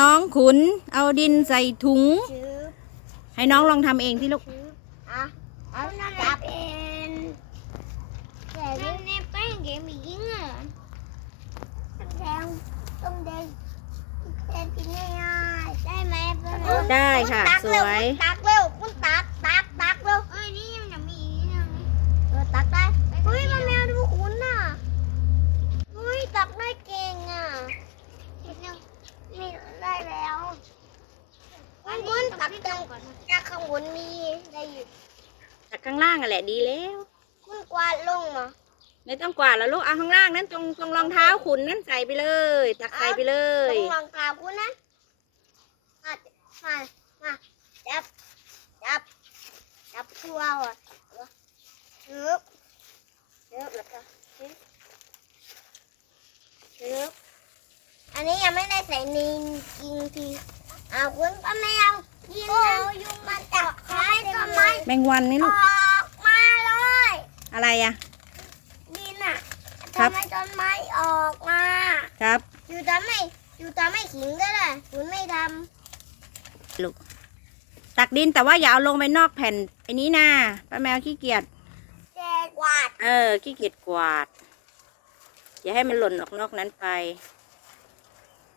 น้องขุนเอาดินใส่ถุงชื้อให้น้องลองทำเองที่ลูกชื้ออะเอาจับเองแต่เรื่องนี้แป้งเกมอีกยิ่งอะต้องแดงต้องแดงแดงกินง่ายๆได้ไหมเพื่อนได้ค่ะตักสเร็วย ตักเร็วคุณตักตักตักเร็วเอ้ยนี่ยังจะมีอีกนิดนึงเออตักได้เฮ้ยมันแมวดูคุณน่ะเฮ้ยตักได้เก่งอะนิดนึงนี่ได้แล้ว คุณคุณตักจังจากข้างบนมีได้อยู่จากข้างล่างอะแหละดีแล้วคุณกวาดลงมาไม่ต้องกวาดแล้วลูกเอาข้างล่างนั้นตรงตรงรองเท้าขุนนั้นใส่ไปเลย ตักใส่ไปเลตรยงรองเท้าคุณนะมามามาจับจับจับตัวอะฮึบฮึบแล้วก็ฮึบฮึบอันนี้ยังไม่ได้ใส่นินกินที เอาคุณป้าแมวยินแล้วยุงมันจับไม้ต้นไม้แมงวันนี่อลูก อกมาเลยอะไรอะดินอะครับทำไมต้นไม้ออกมา ครับ อยู่ตอนไม่อยู่ตอนไม่ขิงก็ได้คุณไม่ทตักดินแต่ว่าอย่าเอาลงไปนอกแผ่นไอ้นี้นะป้าแมวขี้เกียจำแจกวาดเออขี้เกียจกวาด อย่าให้มันหล่นออกนอกนั้นไปแ